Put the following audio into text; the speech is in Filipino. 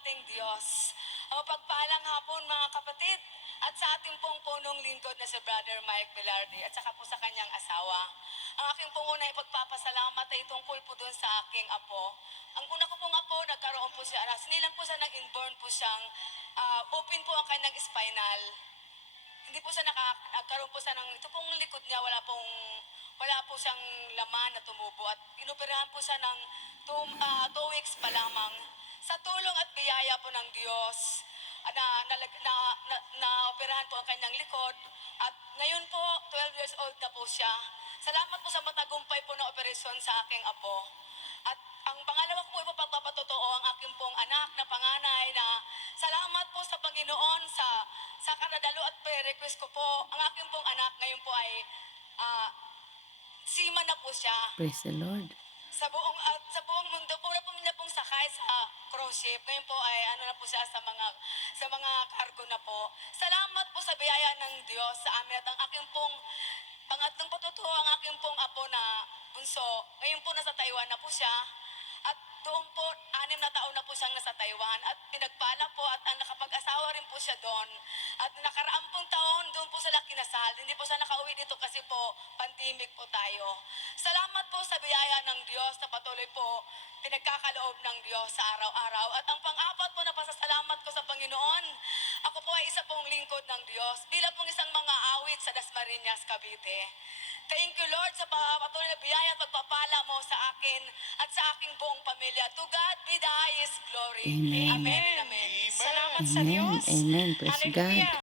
ating Diyos. Pagpalang hapon mga kapatid at sa ating pong punong lingkod na si Brother Mike Velarde at saka po sa kanyang asawa. Ang aking pong unang ipagpapasalamat ay tungkol po doon sa aking apo. Ang una ko pong apo, nagkaroon po siya, sinilang po siya ng inborn po siyang open po ang kanyang spinal. Hindi po siya nagkaroon po siya ng, ito pong likod niya, wala po siyang laman na tumubo at inoperahan po siya ng 2 weeks pa lamang. Sa tulong at biyaya po ng Diyos, na operahan po ang kanyang likod at ngayon po 12 years old na po siya. Salamat po sa matagumpay po na operasyon sa aking apo. At ang pangalawa ko po ipapagpapatotoo ang aking pong anak na panganay na salamat po sa Panginoon sa kadadalo at pre-request ko po. Ang aking pong anak ngayon po ay sima na po siya. Praise the Lord. Sa buong mundo po na po niya pong sakay sa cruise ship. Ngayon po ay na po siya sa mga cargo na po. Salamat po sa biyaya ng Diyos sa amin at ang aking pong pangatlong patutuo ang aking pong apo na bunso. Ngayon po nasa Taiwan na po siya. At doon po, 6 na taon na po siyang nasa Taiwan at pinagpala po at nakapag-asawa rin po siya doon. At nakaraang pong taon, doon po sila kinasal. Hindi po siya nakauwi dito kasi po, pandemic po tayo. Salamat po sa biyaya ng Diyos na patuloy po pinagkakaloob ng Diyos sa araw-araw. At ang pang-apat po na pasasalamat ko sa Panginoon, ako po ay isa pong lingkod ng Diyos bilang pong isang mga awit sa Dasmariñas, Cavite. Thank you, Lord, sa patuloy na biyaya at pagpapala mo sa akin at sa aking buong pamilya. To God be the highest glory. Amen. Amen. Amen. Salamat sa Amen. Diyos. Amen. Praise Hallelujah. God.